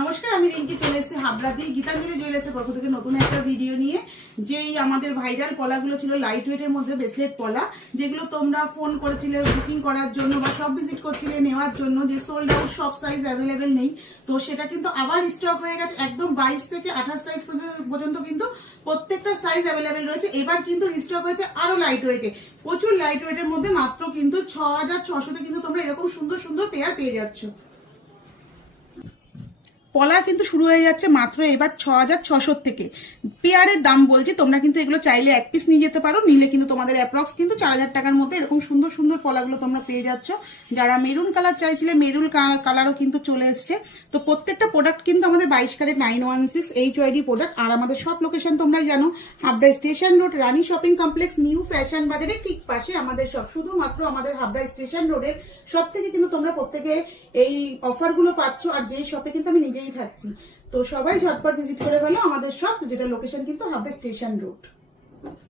নমস্কার, আমি রিঙ্কি চলে এসেছি হাবড়াতে গীতাঞ্জলি জুয়েলার্সের পক্ষ থেকে নতুন একটা ভিডিও নিয়ে। যেই আমাদের ভাইরাল পলাগুলো ছিল লাইট ওয়েটের মধ্যে ব্রেসলেট পলা, যেগুলো তোমরা ফোন করেছিলে বুকিং করার জন্য বা সব ভিজিট করছিলে নেওয়ার জন্য, যে সোল্ড আউট, সব সাইজ অ্যাভেলেবেল নেই, তো সেটা কিন্তু আবার স্টক হয়ে গেছে। একদম 22 থেকে 28 সাইজ পর্যন্ত কিন্তু প্রত্যেকটা সাইজ অ্যাভেলেবেল রয়েছে। এবার কিন্তু রিস্টক হয়েছে আরো লাইট ওয়েটে, প্রচুর লাইট ওয়েটের মধ্যে মাত্র কিন্তু 6600-তে কিন্তু তোমরা এরকম সুন্দর সুন্দর পেয়ার পেয়ে যাচ্ছ। পলার কিন্তু শুরু হয়ে যাচ্ছে মাত্র এবার 6600 থেকে। পেয়ারের দাম বলছি, তোমরা কিন্তু এগুলো চাইলে এক পিস নিয়ে যেতে পারো, নিলে কিন্তু তোমাদের অ্যাপ্রক্স কিন্তু 4000 টাকার মধ্যে এরকম সুন্দর সুন্দর পলাগুলো তোমরা পেয়ে যাচ্ছ। যারা মেরুন কালার চাইছিলে, মেরুন কালারও কিন্তু চলে এসছে। তো প্রত্যেকটা প্রোডাক্ট কিন্তু আমাদের 22 ক্যারেট 916 HYD প্রোডাক্ট। আর আমাদের সব লোকেশন তোমরাই জানো, হাবড়া স্টেশন রোড, রানী শপিং কমপ্লেক্স, নিউ ফ্যাশন বাজারের ঠিক পাশে আমাদের সব। শুধুমাত্র আমাদের হাবড়া স্টেশন রোডের সব থেকে কিন্তু তোমরা প্রত্যেকে এই অফারগুলো পাচ্ছ। আর যেই শপে কিন্তু আমি নিজেই থাকছি, তো সবাই ঝটপট ভিজিট করে ফেলো আমাদের শপ, যেটা লোকেশন কিন্তু হাবড়া স্টেশন রোড।